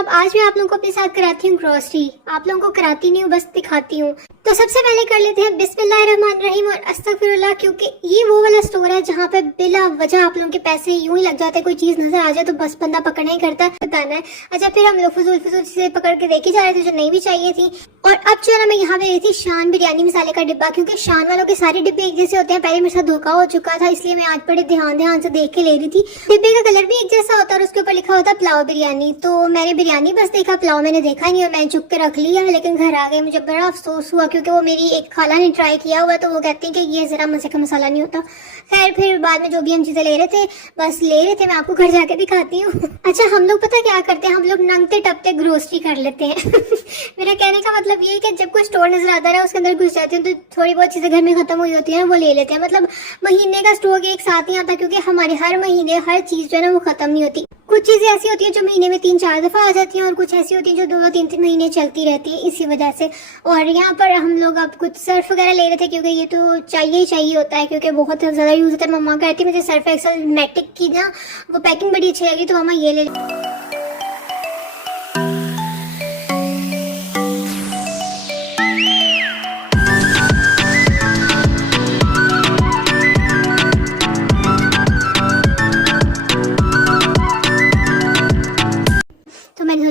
जनाब, आज मैं आप लोगों को अपने साथ कराती हूँ ग्रोसरी। आप लोगों को कराती नहीं हूँ, बस दिखाती हूँ। तो सबसे पहले कर लेते हैं बिस्मिल्लाहिर्रहमानिर्रहीम और अस्तगफिरुल्लाह, क्योंकि ये वो वाला स्टोर है जहाँ पे बिला वजह आप लोगों के पैसे यूं ही लग जाते हैं। कोई चीज नजर आ जाए तो बस बंदा पकड़ना ही करता है, बताना है। अच्छा, फिर हम लोग फजूल चीजें पकड़ के देखी जा रहे थे जो नहीं भी चाहिए थी। और अब जो है ना, मैं यहाँ पे गई थी शान बिरयानी मसाले का डिब्बा, क्योंकि शान वालों के सारे डिब्बे एक जैसे होते हैं। पहले मेरे साथ धोखा हो चुका था, इसलिए मैं आज बड़े ध्यान से देख के ले रही थी। डिब्बे का कलर भी एक जैसा होता है और उसके ऊपर लिखा होता है पुलाव बिरयानी। तो मैंने बिरयानी बस देखा, पुलाव मैंने देखा नहीं और मैंने चुप के रख लिया। लेकिन घर आ गए मुझे बड़ा अफसोस हुआ, क्योंकि वो मेरी एक खाला ने ट्राई किया हुआ, तो वो कहती हैं कि ये जरा मजे का मसाला नहीं होता। खैर, फिर बाद में जो भी हम चीजें ले रहे थे मैं आपको घर जाके दिखाती हूँ। अच्छा, हम लोग पता क्या करते हैं, हम लोग नंगते टपते ग्रोसरी कर लेते हैं। मेरा कहने का मतलब ये है कि जब कोई स्टोर नजर आता है उसके अंदर घुस जाती हूँ, तो थोड़ी बहुत चीजें घर में खत्म हुई होती है वो ले लेते हैं। मतलब महीने का स्टोर एक साथ ही आता है, क्योंकि हमारे हर महीने हर चीज जो है ना वो खत्म नहीं होती। कुछ चीजें ऐसी होती है जो महीने में 3-4 दफा आ जाती हैं और कुछ ऐसी होती है जो 2-3 महीने चलती रहती है, इसी वजह से। और यहाँ पर हम लोग अब कुछ सर्फ वगैरह ले रहे थे, क्योंकि ये तो चाहिए ही चाहिए होता है, क्योंकि बहुत ज्यादा यूज होता है। मम्मा कहती है मुझे सर्फ एक्सेल मैटिक की ना वो पैकिंग बड़ी अच्छी लगी, तो मम्मा ये ले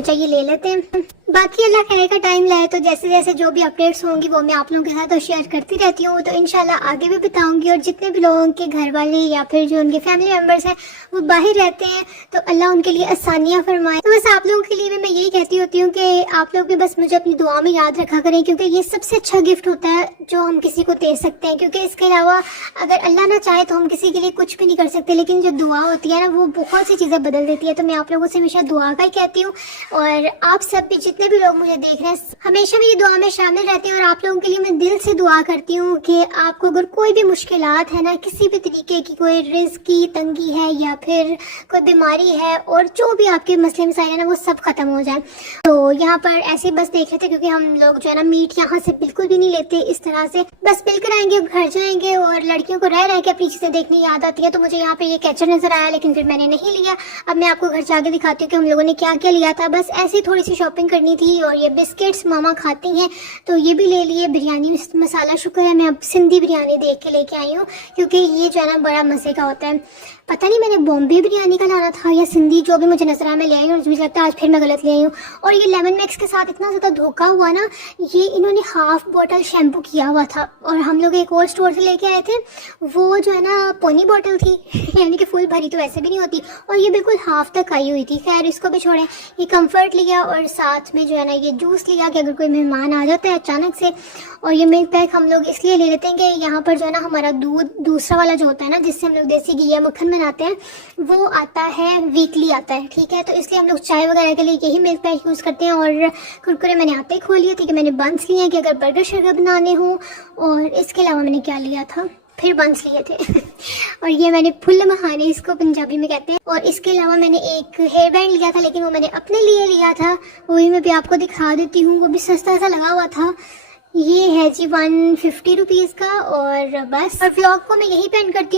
चाहिए ले लेते हैं। बाकी अल्लाह खैर का टाइम लाए तो जैसे जैसे जो भी अपडेट्स होंगी वो मैं आप लोगों के साथ शेयर करती रहती हूँ, तो इंशाल्लाह आगे भी बताऊंगी। और जितने भी लोगों के घर वाले या फिर जो उनके फैमिली मेंबर्स हैं वो बाहर रहते हैं, तो अल्लाह उनके लिए आसानियाँ फरमाए। तो बस आप लोगों के लिए भी मैं यही कहती होती हूँ कि आप लोग भी बस मुझे अपनी दुआ में याद रखा करें, क्योंकि ये सबसे अच्छा गिफ्ट होता है जो हम किसी को दे सकते हैं। क्योंकि इसके अलावा अगर अल्लाह ना चाहे तो हम किसी के लिए कुछ भी नहीं कर सकते, लेकिन जो दुआ होती है ना वो बहुत सी चीज़ें बदल देती है। तो मैं आप लोगों से हमेशा दुआ का ही कहती हूँ, और आप सब भी जितने भी लोग मुझे देख रहे हैं हमेशा मेरी दुआ में शामिल रहते हैं। और आप लोगों के लिए मैं दिल से दुआ करती हूँ कि आपको अगर कोई भी मुश्किलात है ना, किसी भी तरीके की, कोई रिस्क की तंगी है या फिर कोई बीमारी है, और जो भी आपके मसले मसाइल है ना वो सब खत्म हो जाए। तो यहाँ पर ऐसे बस देख रहे थे, क्योंकि हम लोग जो है ना मीट यहाँ से बिल्कुल भी नहीं लेते। इस तरह से बस बिल कर आएंगे, घर जाएंगे, और लड़कियों को रह के अपनी चीजें देखने याद आती है। तो मुझे यहाँ पे ये कैचर नजर आया, लेकिन फिर मैंने नहीं लिया। अब मैं आपको घर जाके दिखाती हूँ कि हम लोगों ने क्या क्या लिया था। बस ऐसी थोड़ी सी शॉपिंग करनी थी। और ये बिस्किट्स मामा खाती हैं तो ये भी ले लिए। बिरयानी मसाला शुक्र है मैं अब सिंधी बिरयानी देख के लेके आई हूँ, क्योंकि ये जो है ना बड़ा मजे का होता है। पता नहीं मैंने बॉम्बे बिरयानी का लाना था या सिंधी, जो भी मुझे नजर आया मैं ले आई हूँ। मुझे लगता है आज फिर मैं गलत ले आई हूँ। और ये लेमन मैक्स के साथ इतना ज़्यादा धोखा हुआ ना, ये इन्होंने हाफ बोतल शैम्पू किया हुआ था, और हम लोग एक और स्टोर से लेके आए थे, वो जो है ना पौनी बोतल थी। यानी कि फुल भरी तो वैसे भी नहीं होती, और ये बिल्कुल हाफ तक आई हुई थी। खैर इसको भी छोड़ें, ये कम्फर्ट लिया और साथ में जो है ना ये जूस लिया कि अगर कोई मेहमान आ जाता है अचानक से। और ये मिल्क पैक हम लोग इसलिए ले लेते हैं कि यहाँ पर जो है ना हमारा दूध दूसरा वाला जो होता है ना, जिससे हम लोग देसी घी या मक्खन बनाते हैं, वो आता है वीकली आता है, ठीक है। तो इसलिए हम लोग चाय वगैरह के लिए यही मिल्क पैक यूज़ करते हैं। और कुरकुरे मैंने आते ही खोल लिए थे कि मैंने बंस लिए हैं कि अगर बर्गर शर्गर बनाने हो। और इसके अलावा मैंने क्या लिया था, फिर बंस लिए थे। और ये मैंने फुल महाने इसको पंजाबी में कहते हैं। और इसके अलावा मैंने एक हेयर बैंड लिया था, लेकिन वो मैंने अपने लिए लिया था, वही मैं भी आपको दिखा देती हूँ। वो भी सस्ता सा लगा हुआ था। ये है जी 150 रुपीज़ का। और बस, और व्लॉग को मैं यही पेंड करती हूँ।